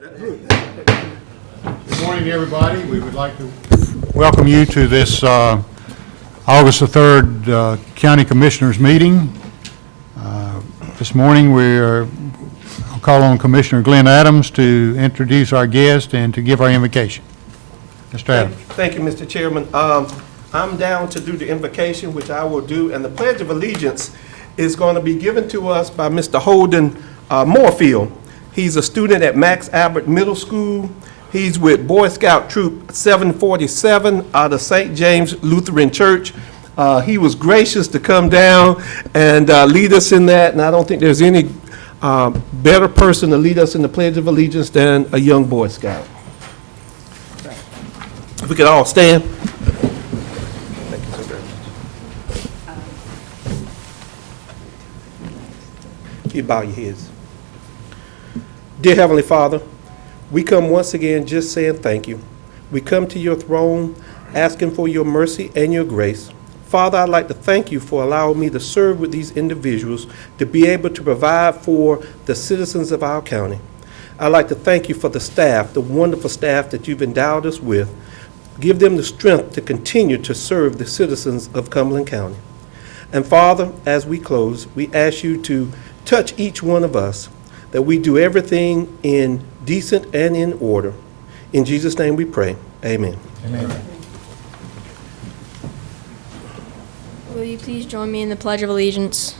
Good morning, everybody. We would like to welcome you to this August the 3rd County Commissioners meeting. This morning I'll call on Commissioner Glenn Adams to introduce our guest and to give our invocation. Mr. Adams. Thank you, Mr. Chairman. I'm down to do the invocation, which I will do, and the Pledge of Allegiance is going to be given to us by Mr. Holden Moorfield. He's a student at Max Albert Middle School. He's with Boy Scout Troop 747 out of St. James Lutheran Church. He was gracious to come down and lead us in that, and I don't think there's any better person to lead us in the Pledge of Allegiance than a young Boy Scout. If we could all stand. Thank you so very much. You bow your heads. Dear Heavenly Father, we come once again just saying thank you. We come to your throne asking for your mercy and your grace. Father, I'd like to thank you for allowing me to serve with these individuals to be able to provide for the citizens of our county. I'd like to thank you for the staff, the wonderful staff that you've endowed us with. Give them the strength to continue to serve the citizens of Cumberland County. And Father, as we close, we ask you to touch each one of us, that we do everything in decent and in order. In Jesus' name we pray. Amen. Amen. Will you please join me in the Pledge of Allegiance?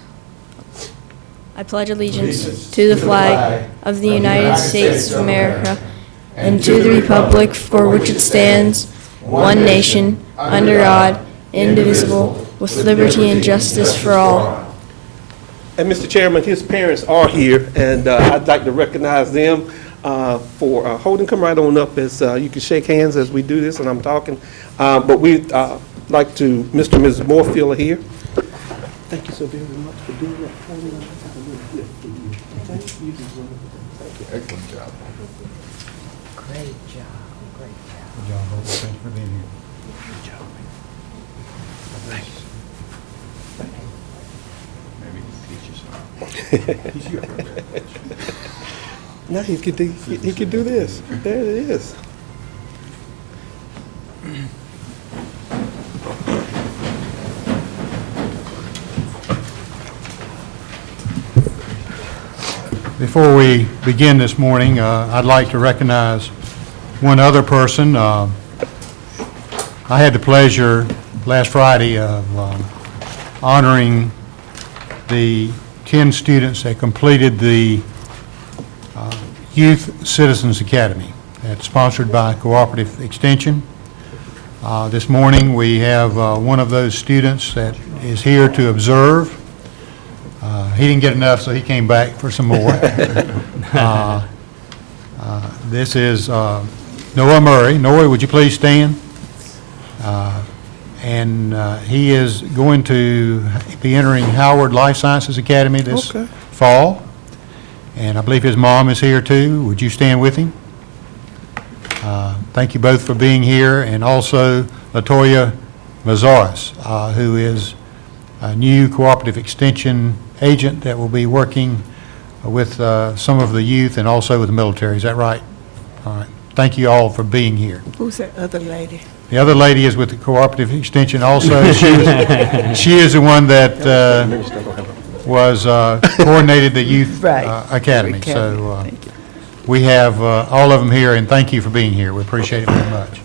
I pledge allegiance to the flag of the United States of America and to the republic for which it stands, one nation, under God, indivisible, with liberty and justice for all. And Mr. Chairman, his parents are here, and I'd like to recognize them for Holden. Come right on up as you can shake hands as we do this, and I'm talking. But we'd like to, Mr. and Mrs. Moorfield are here. Thank you so very much for doing that for me. Thank you. Excellent job. Great job, great job. Good job, Hope. Thank you for being here. Good job. Maybe he can teach you something. Now he can do this. There it is. Before we begin this morning, I'd like to recognize one other person. I had the pleasure last Friday of honoring the 10 students that completed the Youth Citizens Academy that's sponsored by Cooperative Extension. This morning we have one of those students that is here to observe. He didn't get enough, so he came back for some more. This is Noah Murray. Noah, would you please stand? And he is going to be entering Howard Life Sciences Academy this fall. And I believe his mom is here too. Would you stand with him? Thank you both for being here. And also Latoya Mazaris, who is a new Cooperative Extension agent that will be working with some of the youth and also with the military. Is that right? All right. Thank you all for being here. Who's that other lady? The other lady is with the Cooperative Extension also. She is the one that was coordinated the Youth Academy. So we have all of them here, and thank you for being here. We appreciate it very much.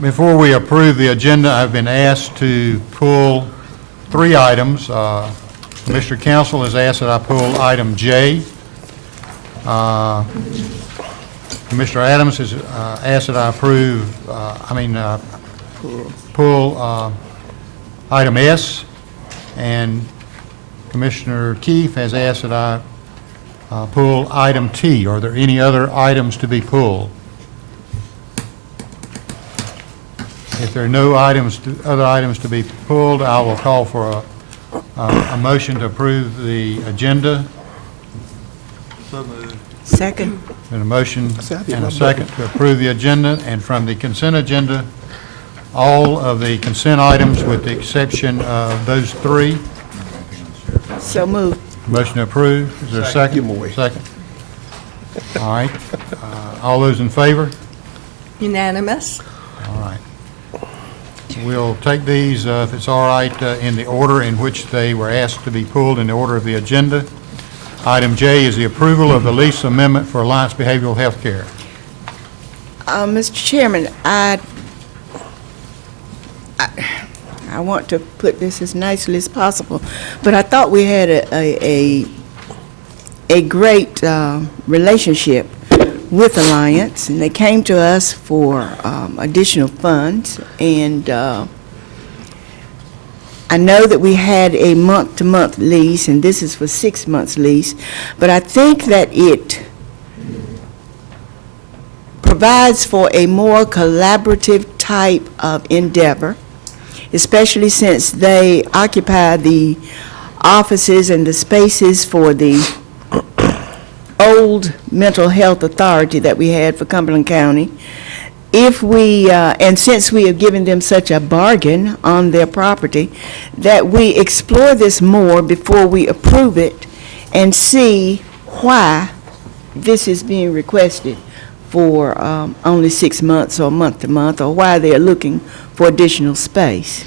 Before we approve the agenda, I've been asked to pull 3 items. Mr. Council has asked that I pull item J. Commissioner Adams has asked that I pull item S, and Commissioner Keefe has asked that I pull item T. Are there any other items to be pulled? If there are no other items to be pulled, I will call for a motion to approve the agenda. So moved. Second. And a motion and a second to approve the agenda, and from the consent agenda, all of the consent items with the exception of those 3. So moved. Motion to approve. Is there a second? Second. All right. All those in favor? Unanimous. All right. We'll take these, if it's all right, in the order in which they were asked to be pulled, in the order of the agenda. Item J is the approval of the lease amendment for Alliance Behavioral Health Care. Mr. Chairman, I want to put this as nicely as possible, but I thought we had a great relationship with Alliance, and they came to us for additional funds, and I know that we had a month-to-month lease, and this is for 6 months lease, but I think that it provides for a more collaborative type of endeavor, especially since they occupy the offices and the spaces for the old mental health authority that we had for Cumberland County. If we, and since we have given them such a bargain on their property, that we explore this more before we approve it and see why this is being requested for only 6 months or month to month, or why they are looking for additional space.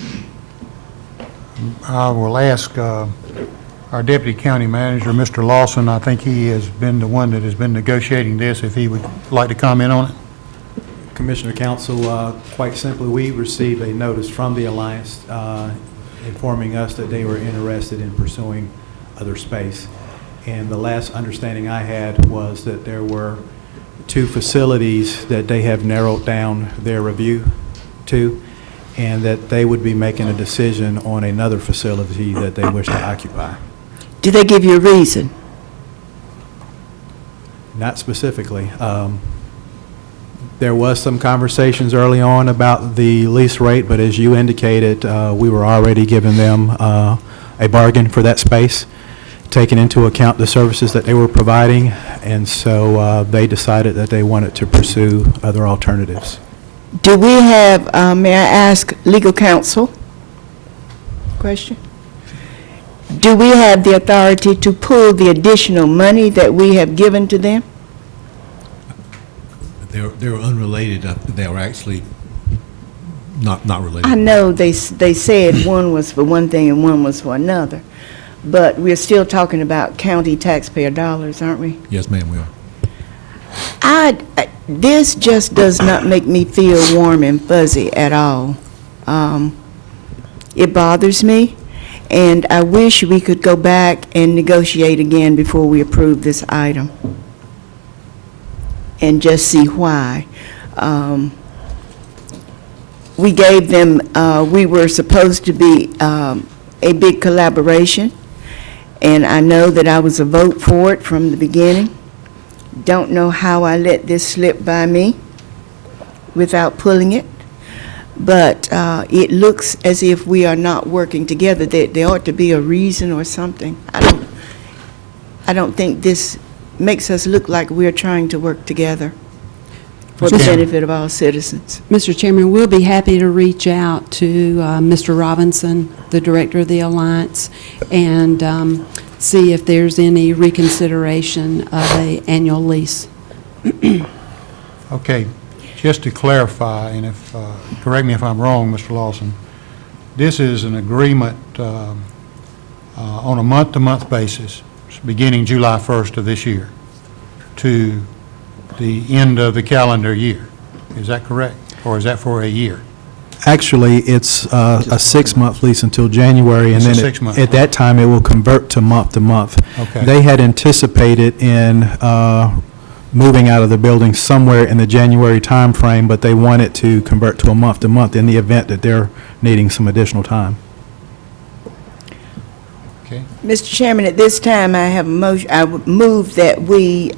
I will ask our Deputy County Manager, Mr. Lawson, I think he has been the one that has been negotiating this, if he would like to comment on it. Commissioner, Council, quite simply, we received a notice from the Alliance informing us that they were interested in pursuing other space. And the last understanding I had was that there were 2 facilities that they have narrowed down their review to, and that they would be making a decision on another facility that they wish to occupy. Did they give you a reason? Not specifically. There was some conversations early on about the lease rate, but as you indicated, we were already giving them a bargain for that space, taking into account the services that they were providing, and so they decided that they wanted to pursue other alternatives. Do we have, may I ask legal counsel? Question? Do we have the authority to pull the additional money that we have given to them? They were unrelated. They were actually not related. I know they said one was for one thing and one was for another, but we're still talking about county taxpayer dollars, aren't we? Yes, ma'am, we are. This just does not make me feel warm and fuzzy at all. It bothers me, and I wish we could go back and negotiate again before we approve this item and just see why. We gave them, we were supposed to be a big collaboration, and I know that I was a vote for it from the beginning. Don't know how I let this slip by me without pulling it, but it looks as if we are not working together. There ought to be a reason or something. I don't think this makes us look like we're trying to work together for the benefit of all citizens. Mr. Chairman, we'll be happy to reach out to Mr. Robinson, the director of the Alliance, and see if there's any reconsideration of an annual lease. Okay, just to clarify, and if, correct me if I'm wrong, Mr. Lawson, this is an agreement on a month-to-month basis, beginning July 1st of this year to the end of the calendar year. Is that correct? Or is that for a year? Actually, it's a 6-month lease until January, and It's a then 6 month. at that time, it will convert to month-to-month. Okay. They had anticipated in moving out of the building somewhere in the January timeframe, but they wanted to convert to a month-to-month in the event that they're needing some additional time. Okay. Mr. Chairman, at this time, I have a motion, I would move that we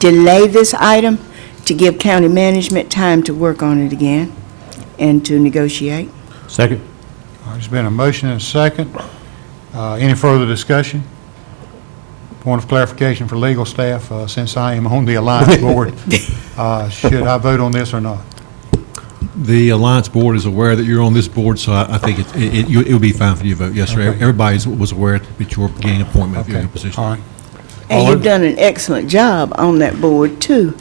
delay this item to give county management time to work on it again and to negotiate. Second. There's been a motion and a second. Any further discussion? Point of clarification for legal staff, since I am on the Alliance Board, should I vote on this or not? The Alliance Board is aware that you're on this board, so I think it would be fine for you to vote. Yes, sir. Okay. Everybody was aware that you're getting appointment of your Okay, position. all right. And you've done an excellent job on that board, too,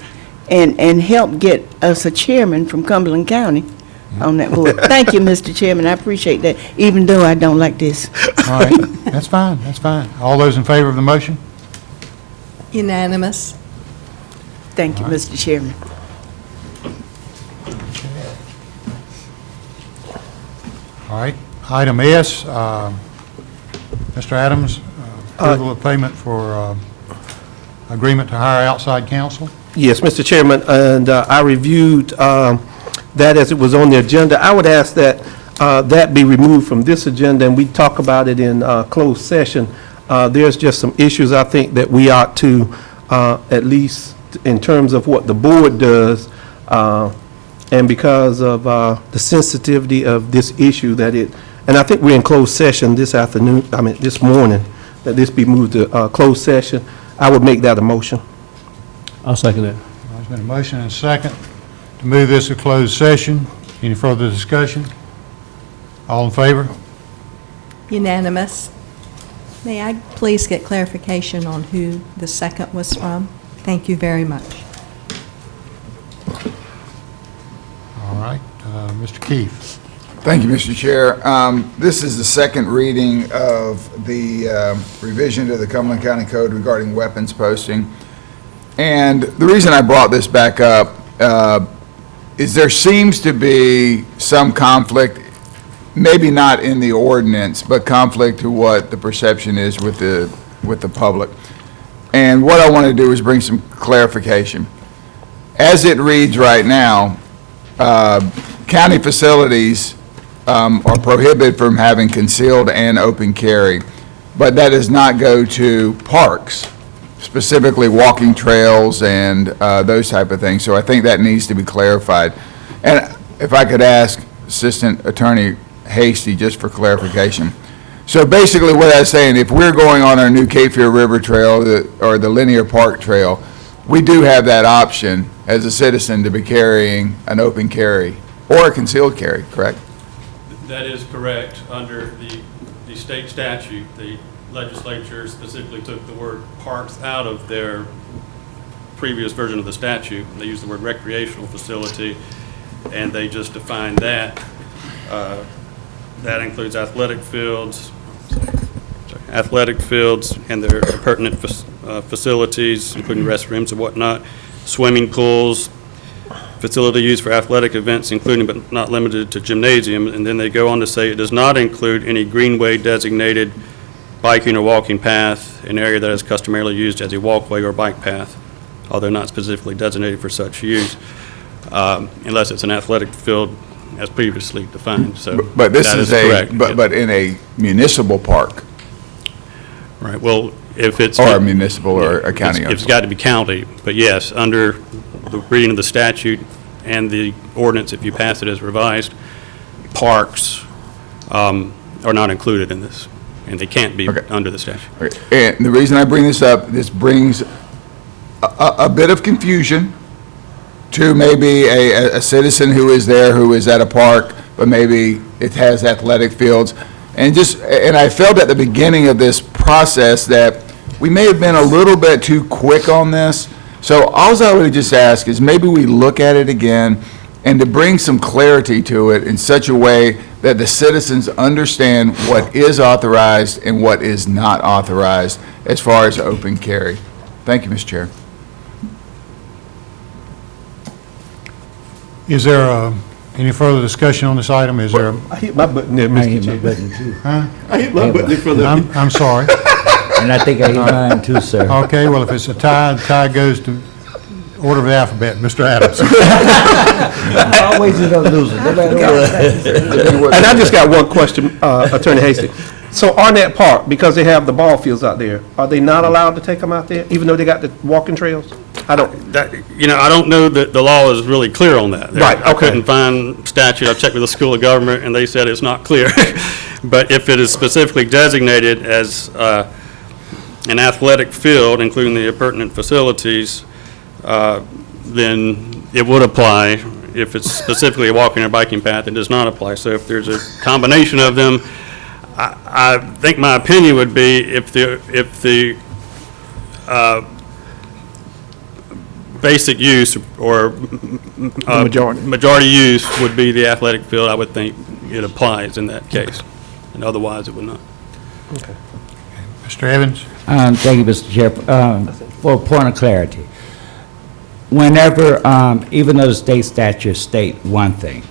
and helped get us a chairman from Cumberland County on that board. Thank you, Mr. Chairman, I appreciate that, even though I don't like this. All right, that's fine, that's fine. All those in favor of the motion? Unanimous. Thank you, Mr. Chairman. All right, item S, Mr. Adams, approval of payment for agreement to hire outside counsel. Yes, Mr. Chairman, and I reviewed that as it was on the agenda. I would ask that that be removed from this agenda, and we talk about it in closed session. There's just some issues I think that we ought to, at least in terms of what the board does, and because of the sensitivity of this issue and I think we're in closed session this morning, that this be moved to closed session. I would make that a motion. I'll second that. There's been a motion and a second to move this to closed session. Any further discussion? All in favor? Unanimous. May I please get clarification on who the second was from? Thank you very much. All right, Mr. Keefe. Thank you, Mr. Chair. This is the second reading of the revision to the Cumberland County Code regarding weapons posting. And the reason I brought this back up is there seems to be some conflict, maybe not in the ordinance, but conflict to what the perception is with the public. And what I want to do is bring some clarification. As it reads right now, county facilities are prohibited from having concealed and open carry, but that does not go to parks, specifically walking trails and those type of things. So I think that needs to be clarified. And if I could ask Assistant Attorney Hasty just for clarification. So basically what I was saying, if we're going on our new Cape Fear River Trail or the Linear Park Trail, we do have that option as a citizen to be carrying an open carry or a concealed carry, correct? That is correct. Under the state statute, the legislature specifically took the word parks out of their previous version of the statute. They used the word recreational facility, and they just defined that. That includes athletic fields and their pertinent facilities, including restrooms and whatnot, swimming pools, facility used for athletic events, including but not limited to gymnasium. And then they go on to say it does not include any greenway designated biking or walking path, an area that is customarily used as a walkway or bike path, although not specifically designated for such use, unless it's an athletic field as previously defined. So but this that is correct. but in a municipal park. Right. Well, if it's or a municipal or a county. It's got to be county. But yes, under the reading of the statute and the ordinance, if you pass it as revised, parks are not included in this, and they can't be under the statute. Okay. And the reason I bring this up, this brings a bit of confusion to maybe a citizen who is there, who is at a park, but maybe it has athletic fields. And I felt at the beginning of this process that we may have been a little bit too quick on this. So all I would just ask is maybe we look at it again and to bring some clarity to it in such a way that the citizens understand what is authorized and what is not authorized as far as open carry. Thank you, Mr. Chair. Is there any further discussion on this item? Is there? I hit my button there, I Mr. hit my Chair. button too. Huh? I hit my button for the. I'm sorry. And I think I hit mine too, sir. Okay, well, if it's a tie, the tie goes to order of the alphabet, Mr. Adams. I always end up losing. And I just got one question, Attorney Hasty. So Arnett Park, because they have the ball fields out there, are they not allowed to take them out there, even though they got the walking trails? I don't. I don't know that the law is really clear on that. Right, I okay. couldn't find statute. I checked with the School of Government, and they said it's not clear. But if it is specifically designated as an athletic field, including the appurtenant facilities, then it would apply. If it's specifically a walking or biking path, it does not apply. So if there's a combination of them, I think my opinion would be if the basic use or majority use would be the athletic field, I would think it applies in that case, and otherwise it would not. Mr. Evans? Thank you, Mr. Chair. For a point of clarity, whenever, even though the state statutes state one thing,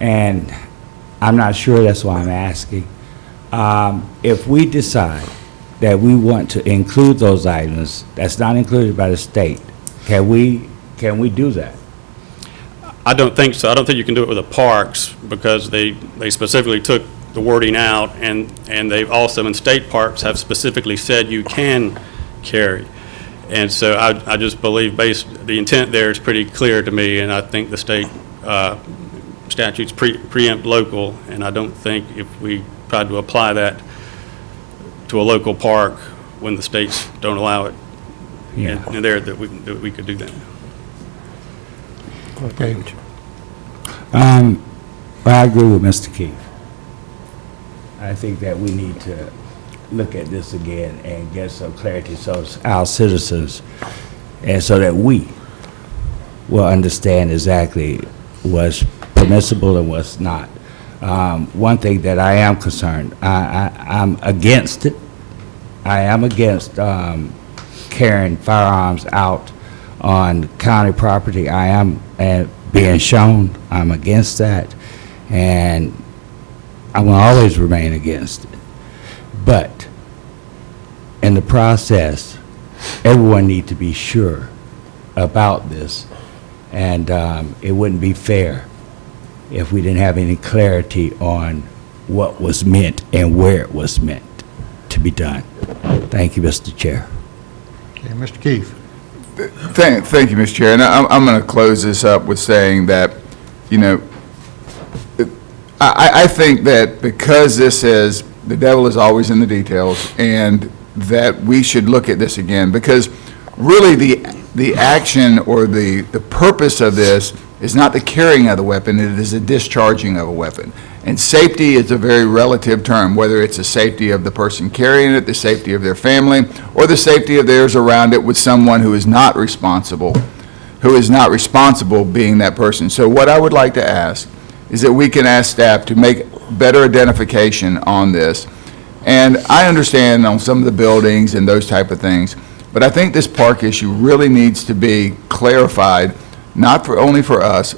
and I'm not sure, that's why I'm asking, if we decide that we want to include those items that's not included by the state, can we do that? I don't think so. I don't think you can do it with the parks because they specifically took the wording out, and they've also in state parks have specifically said you can carry. And so I just believe the intent there is pretty clear to me, and I think the state statutes preempt local, and I don't think if we tried to apply that to a local park when the states don't allow it, Yeah. and there that we could do that. Okay. Well, I agree with Mr. Keefe. I think that we need to look at this again and get some clarity so our citizens, and so that we will understand exactly what's permissible and what's not. One thing that I am concerned, I'm against it. I am against carrying firearms out on county property. I am being shown I'm against that, and I'm going to always remain against it. But in the process, everyone needs to be sure about this, and it wouldn't be fair if we didn't have any clarity on what was meant and where it was meant to be done. Thank you, Mr. Chair. Okay, Mr. Keefe? Thank you, Mr. Chair. And I'm going to close this up with saying that, you know, I think that because this is, the devil is always in the details, and that we should look at this again, because really the action or the purpose of this is not the carrying of the weapon, it is the discharging of a weapon. And safety is a very relative term, whether it's the safety of the person carrying it, the safety of their family, or the safety of theirs around it with someone who is not responsible being that person. So what I would like to ask is that we can ask staff to make better identification on this. And I understand on some of the buildings and those type of things, but I think this park issue really needs to be clarified, not only for us,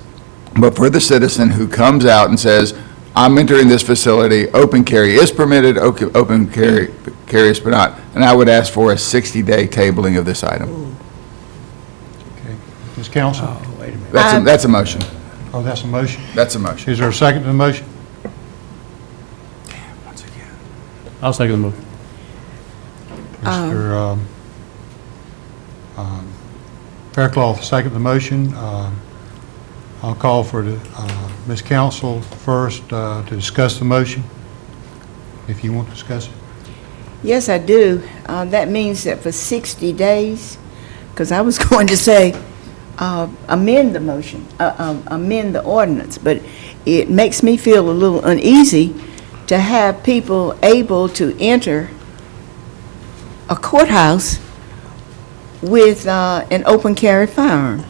but for the citizen who comes out and says, I'm entering this facility, open carry is permitted, open carry is not. And I would ask for a 60-day tabling of this item. Okay. Ms. Council? Oh, wait a minute. That's a motion. Oh, that's a motion? That's a motion. Is there a second to the motion? I'll second the motion. Mr. Fairclough, second the motion. I'll call for the Ms. Council first to discuss the motion, if you want to discuss it. Yes, I do. That means that for 60 days, because I was going to say amend the motion, amend the ordinance, but it makes me feel a little uneasy to have people able to enter a courthouse with an open carry firearm,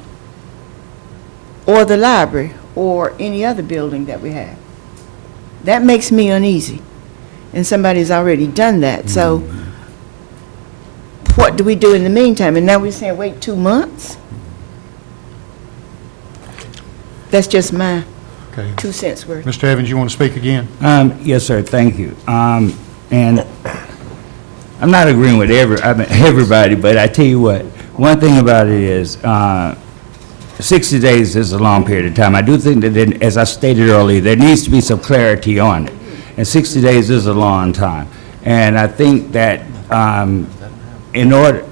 or the library, or any other building that we have. That makes me uneasy, and somebody's already done that. So what do we do in the meantime? And now we're saying wait 2 months? That's just my Okay. 2 cents worth. Mr. Evans, you want to speak again? Yes, sir, thank you. And I'm not agreeing with everybody, but I tell you what, one thing about it is 60 days is a long period of time. I do think that, as I stated earlier, there needs to be some clarity on it. And 60 days is a long time. And I think that in order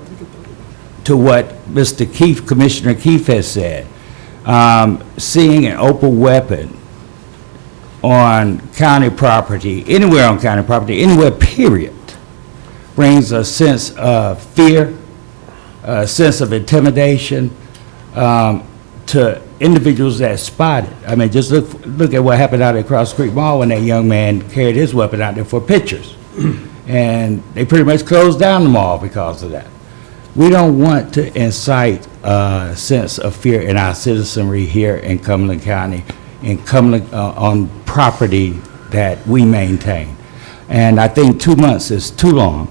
to what Mr. Keefe, Commissioner Keefe has said, seeing an open weapon on county property, anywhere on county property, anywhere, period, brings a sense of fear, a sense of intimidation to individuals that spot it. I mean, just look at what happened out at Cross Creek Mall when that young man carried his weapon out there for pictures. And they pretty much closed down the mall because of that. We don't want to incite a sense of fear in our citizenry here in Cumberland County, in Cumberland, on property that we maintain. And I think 2 months is too long.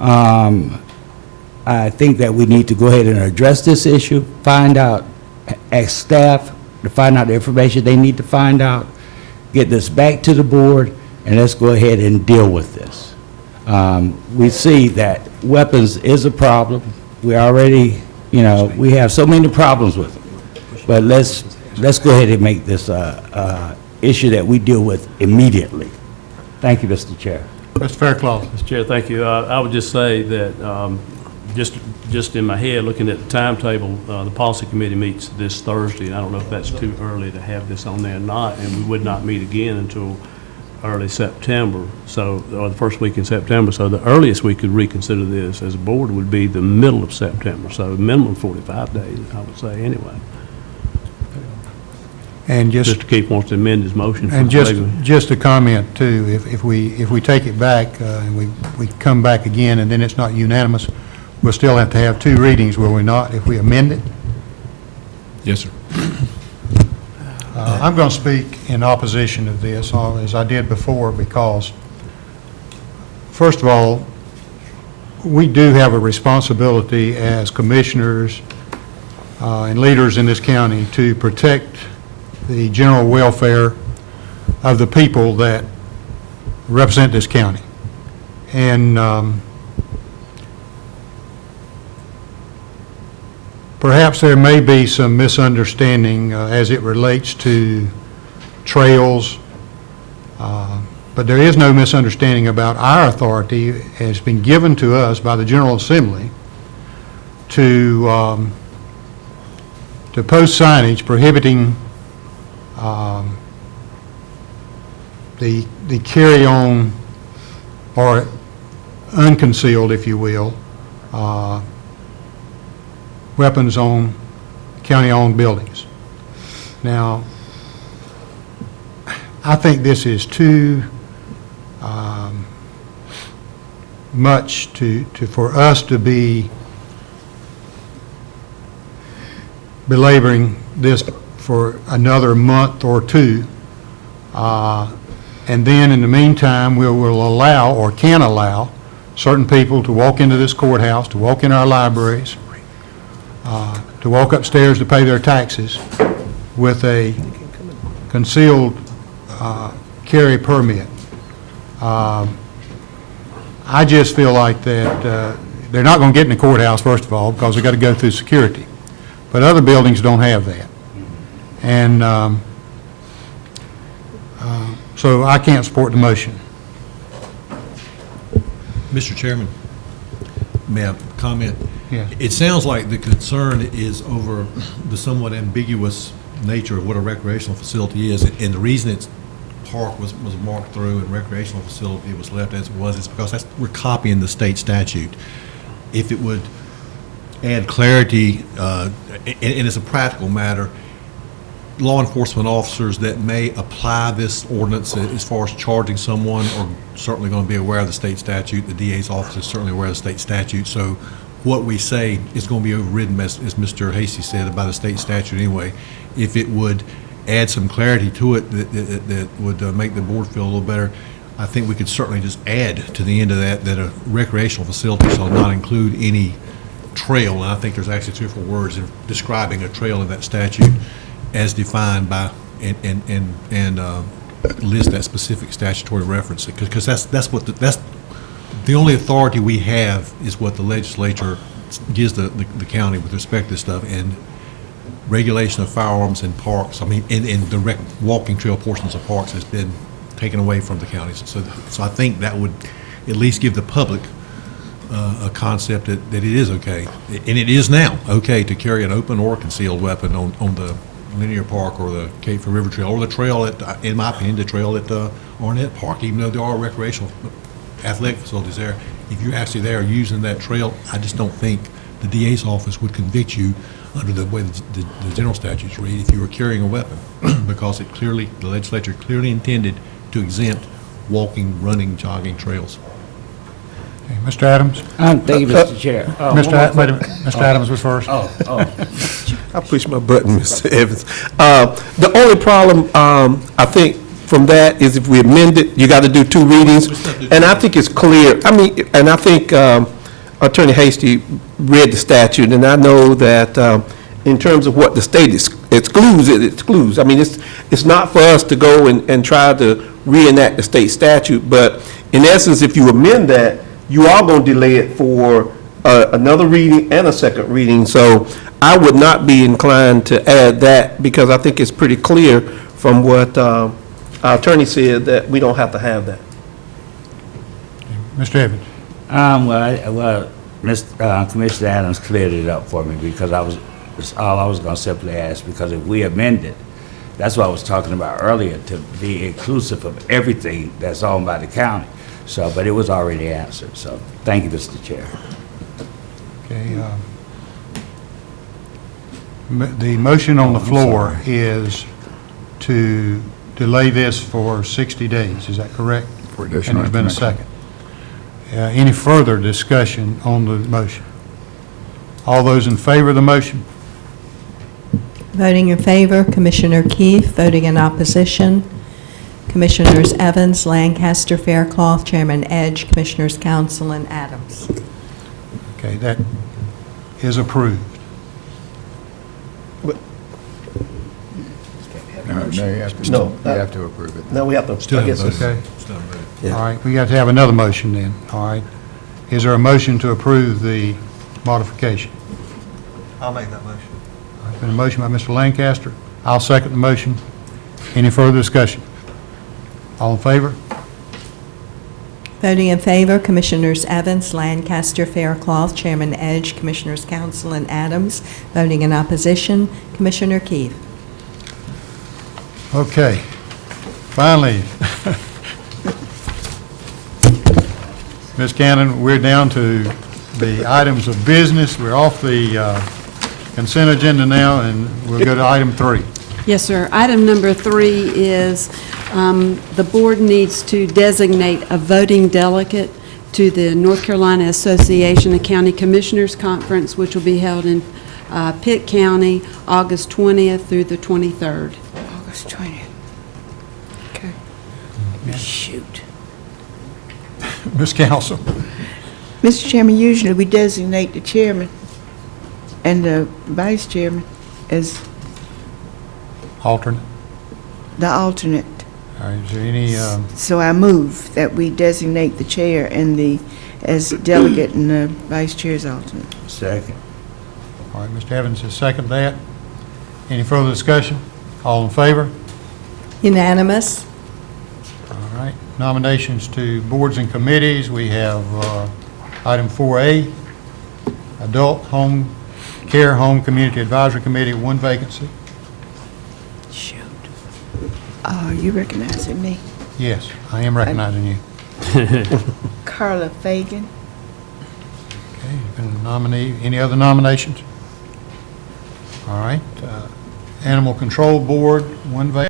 I think that we need to go ahead and address this issue, find out, ask staff to find out the information they need to find out, get this back to the board, and let's go ahead and deal with this. We see that weapons is a problem. We already, you know, we have so many problems with them. But let's go ahead and make this issue that we deal with immediately. Thank you, Mr. Chair. Mr. Fairclough. Mr. Chair, thank you. I would just say that, just in my head, looking at the timetable, the policy committee meets this Thursday, and I don't know if that's too early to have this on there or not, and we would not meet again until early September, so, or the first week in September. So the earliest we could reconsider this as a board would be the middle of September, so minimum 45 days, I would say, anyway. And just Mr. Keefe wants to amend his motion. And just a comment too, if we take it back and we come back again and then it's not unanimous, we'll still have to have 2 readings, will we not, if we amend it? Yes, sir. I'm going to speak in opposition of this, as I did before, because first of all, we do have a responsibility as commissioners and leaders in this county to protect the general welfare of the people that represent this county. And perhaps there may be some misunderstanding as it relates to trails, but there is no misunderstanding about our authority has been given to us by the General Assembly to post signage prohibiting the carry-on or unconcealed, if you will, weapons on county-owned buildings. Now, I think this is too much for us to be belaboring this for another month or 2. And then in the meantime, we will allow or can allow certain people to walk into this courthouse, to walk in our libraries, to walk upstairs to pay their taxes with a concealed carry permit. I just feel like that they're not going to get in the courthouse, first of all, because they've got to go through security. But other buildings don't have that. And so I can't support the motion. Mr. Chairman, may I comment? Yes. It sounds like the concern is over the somewhat ambiguous nature of what a recreational facility is, and the reason its park was marked through and recreational facility was left as it was is because we're copying the state statute. If it would add clarity, and it's a practical matter, law enforcement officers that may apply this ordinance as far as charging someone are certainly going to be aware of the state statute. The DA's office is certainly aware of the state statute. So what we say is going to be overridden, as Mr. Hasty said, by the state statute anyway. If it would add some clarity to it that would make the board feel a little better, I think we could certainly just add to the end of that a recreational facility shall not include any trail. And I think there's actually 3 or 4 words in describing a trail in that statute as defined by and list that specific statutory reference, because that's the only authority we have is what the legislature gives the county with respect to this stuff, and regulation of firearms in parks. I mean, in the walking trail portions of parks has been taken away from the counties. So I think that would at least give the public a concept that it is okay, and it is now okay to carry an open or concealed weapon on the linear park or the Cape Fear River Trail or the trail at, in my opinion, the trail at Arnett Park, even though there are recreational athletic facilities there. If you're actually there using that trail, I just don't think the DA's office would convict you under the way the general statutes read if you were carrying a weapon, because the legislature clearly intended to exempt walking, running, jogging trails. Okay, Mr. Adams? Thank you, Mr. Chair. Oh, Mr. one more Wait a minute, Mr. Adams was first. Oh, I pushed my button, Mr. Evans. The only problem, I think, from that is if we amend it, you got to do 2 readings. And I think it's clear, and I think Attorney Hasty read the statute, and I know that in terms of what the state excludes, it excludes. I mean, it's not for us to go and try to reenact the state statute, but in essence, if you amend that, you are going to delay it for another reading and a second reading. So I would not be inclined to add that because I think it's pretty clear from what our attorney said that we don't have to have that. Mr. Evans? Commissioner Adams cleared it up for me because that's all I was going to simply ask, because if we amend it, that's what I was talking about earlier, to be inclusive of everything that's owned by the county. So, but it was already answered, so thank you, Mr. Chair. Okay. The motion on the floor is to delay this for 60 days, is that correct? For And additional there's been a information. second. Any further discussion on the motion? All those in favor of the motion? Voting in favor, Commissioner Keefe. Voting in opposition, Commissioners Evans, Lancaster, Faircloth, Chairman Edge, Commissioners Council, and Adams. Okay, that is approved. No, you have to, No, you have to approve it. Now we have to, Still I guess, okay. Still moved. Yeah. All right, we got to have another motion then, all right? Is there a motion to approve the modification? I'll make that motion. All right, been a motion by Mr. Lancaster. I'll second the motion. Any further discussion? All in favor? Voting in favor, Commissioners Evans, Lancaster, Faircloth, Chairman Edge, Commissioners Council, and Adams. Voting in opposition, Commissioner Keefe. Okay, finally. Ms. Cannon, we're down to the items of business. We're off the consent agenda now, and we'll go to item 3. Yes, sir. Item number 3 is the board needs to designate a voting delegate to the North Carolina Association of County Commissioners Conference, which will be held in Pitt County, August 20th through the 23rd. August 20th. Okay. Shoot. Ms. Council. Mr. Chairman, usually we designate the chairman and the vice chairman as Alternate. the alternate. All right, is there any, So I move that we designate the chair and as delegate and the vice chair as alternate. Second. all right, Mr. Evans has seconded that. Any further discussion? All in favor? Unanimous. All right, nominations to boards and committees. We have item 4A, Adult Home Care Home Community Advisory Committee, 1 vacancy. Shoot. Oh, you recognizing me? Yes, I am recognizing you. Carla Fagan. Okay, you've been a nominee. Any other nominations? All right, Animal Control Board, 1 vacancy.